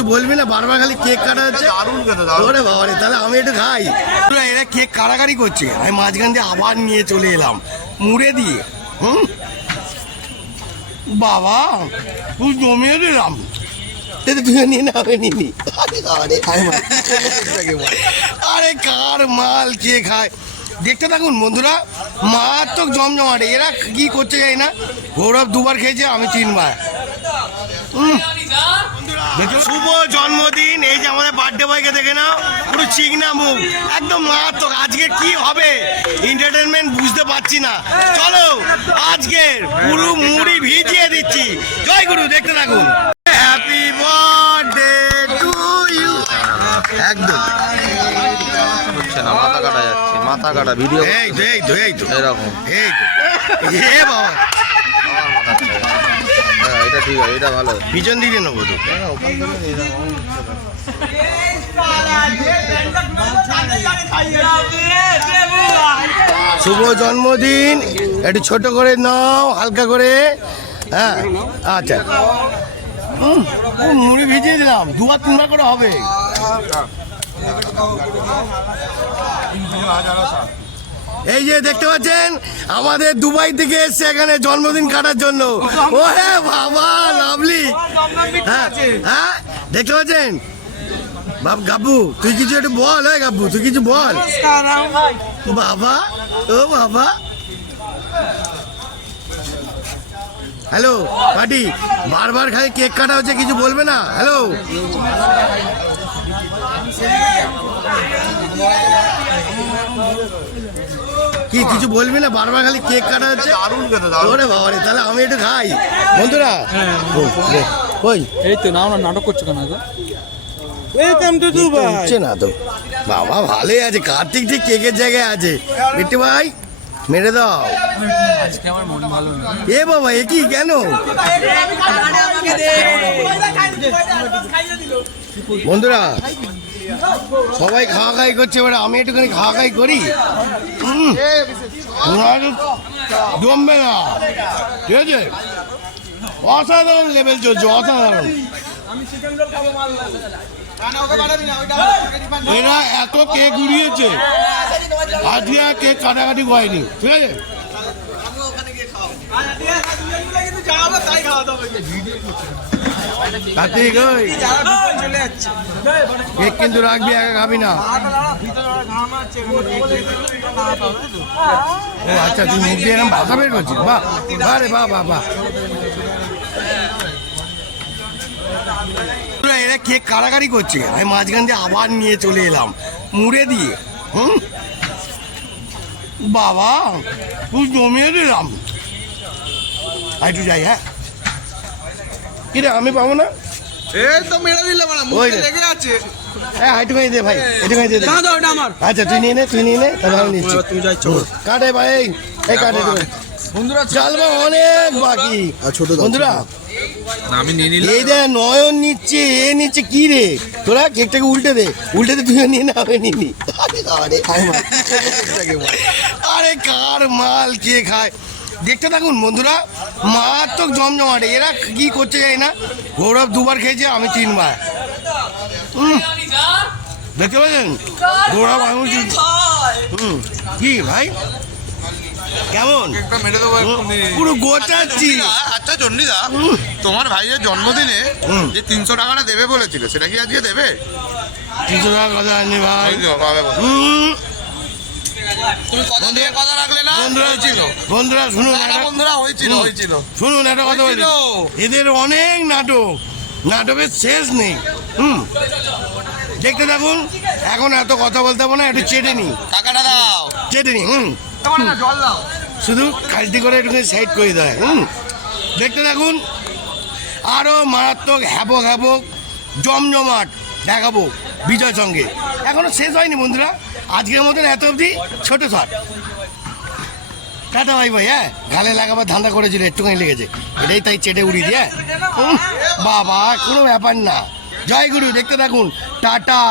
কিছু বলবি না? বারবার খালি কেক কাটা হচ্ছে। ওরে বাবা রে, তাহলে আমি একটু খাই। এরা কেক কাটাকাটি করছে, আমি মাঝখান দিয়ে আবার নিয়ে চলে এলাম মুড়ে দিয়ে। বাবা তুই জমিয়ে দিলাম, তুই নিয়ে না আমি নিনি। আরে কার মাল কে খায়? দেখতে থাকুন বন্ধুরা, মারাত্মক জমজমাটে। এরা কি করছে জানি না। গৌরব 2বার খেয়েছে, আমি 3বার। শুভ জন্মদিন। এই যে আমাদের বার্থডে বয়কে দেখে নাও, পুরো চিকনা মুখ, একদম মারাত্মক। আজকে কি হবে এন্টারটেনমেন্ট বুঝতে পারছি না। চলো আজকে পুরো মুড়ি ভিজিয়ে দিচ্ছি। জয় গুরু, দেখতে থাকুন। Happy birthday to you. একদম মাথা কাটা যাচ্ছে, মাথা কাটা ভিডিও। এই তো এই তো এই তো এরকম, এই তো এ বাবা, এটা ঠিক আছে, এটা ভালো। পিছন দিকে নেবো তো। শুভ জন্মদিন। একটু ছোট করে নাও, হালকা করে। হ্যাঁ আচ্ছা, মুড়ি ভিজিয়ে দিলাম, 2বার 3বার করে হবে। এই যে দেখতে পাচ্ছেন, আমাদের দুবাই থেকে এসছে এখানে জন্মদিন কাটার জন্য। ও হ্যাঁ বাবা, লাভলি। হ্যাঁ হ্যাঁ, দেখতে পাচ্ছেন। গাব্বু তুই কিছু একটু বল। হ্যাঁ গাব্বু তুই কিছু বল। বাবা, ও বাবা। হ্যালো পার্টি, বারবার খালি কেক কাটা হচ্ছে, কিছু বলবে না? হ্যালো, কি কিছু বলবি না? বারবার খালি কেক কাটা হচ্ছে। ওরে বাবা রে, তাহলে আমি একটু খাই। বন্ধুরা ওই এই তো না, নাটক করছো কেন? হচ্ছে না তো বাবা, ভালোই আছে। কার্তিক ঠিক কেকের জায়গায় আছে। বিট্টু ভাই মেরে দাও। আজকে আমার মন ভালো না। এ বাবা, এ কি কেন? বন্ধুরা সবাই খাওয়া খাই করছে, এবারে আমি একটুখানি খাওয়া খাই করি। জমবে না, ঠিক আছে? অসাধারণ লেভেল চলছে, অসাধারণ। এরা এত কেক উড়িয়েছে, আজকে আর কেক কাটাকাটি হয়নি, ঠিক আছে? কার্তিক ওই কেক কিন্তু রাখবি, একা খাবি না। ও আচ্ছা, তুই মুখ দিয়ে এরকম ভাষা বের করছিস? বাহ বাহ রে বাহ বাহ বাহ। এরা কেক কাটাকাটি করছে, আমি মাঝখান দিয়ে আবার নিয়ে চলে এলাম মুড়ে দিয়ে। বাবা তুই জমিয়ে দিলাম। একটু যাই। হ্যাঁ কিরে, আমি পাবো না? এই তো মেরে দিলাম, মুখে লেগে আছে। হ্যাঁ একটুখানি দে ভাই, একটুখানি দে। আচ্ছা তুই নিয়ে নে, তুই নিয়ে নে, তাহলে আমি নিচ্ছি। কাটে ভাই, এই কাটে। বন্ধুরা চালবা অনেক বাকি। বন্ধুরা আমি নিয়ে নিলাম। এই যে নয়ন নিচ্ছে, এ নিচ্ছে, কি রে তোরা? কেকটাকে উল্টে দে, উল্টে দে, তুইও নিয়ে না, আমি নিনি। আরে কার মাল কে খায়? দেখতে থাকুন বন্ধুরা, মারাত্মক জমজমাটে। এরা কি করছে জানি না। গৌরব 2বার খেয়েছে, আমি 3বার। দেখতে পাচ্ছেন গৌরব, আমি কি ভাই কেমন পুরো গোটাচ্ছি। আচ্ছা চন্ডিদা, তোমার ভাইয়ের জন্মদিনে যে 300 টাকাটা দেবে বলেছিল, সেটা কি আজকে দেবে? 300 টাকার কথা আনি ভাই। তুমি কথা দিয়ে কথা রাখলে না। বন্ধুরা শুনুন, বন্ধুরা হয়েছিল শুনুন একটা কথা বলি। এদের অনেক নাটক, নাটকের শেষ নেই। দেখতে থাকুন। এখন এত কথা বলতে হবে না, একটু চেটে নি, টাকাটা দাও, চেটে নি। জল দাও, শুধু খালটি করে একটু সাইড করে দেয়। দেখতে থাকুন, আরও মারাত্মক হ্যাবক হ্যাবক জমজমাট দেখাবো বিজয় সঙ্গে। এখনো শেষ হয়নি বন্ধুরা, আজকের মতন এত অবধি ছোটো শট। টাটা ভাই ভাই। হ্যাঁ গালে লাগাবার ধান্দা করেছিল, একটুখানি লেগেছে, এটাই তাই চেটে উড়িয়ে দিয়ে। বাবা কোনো ব্যাপার না। জয় গুরু, দেখতে থাকুন। টাটা।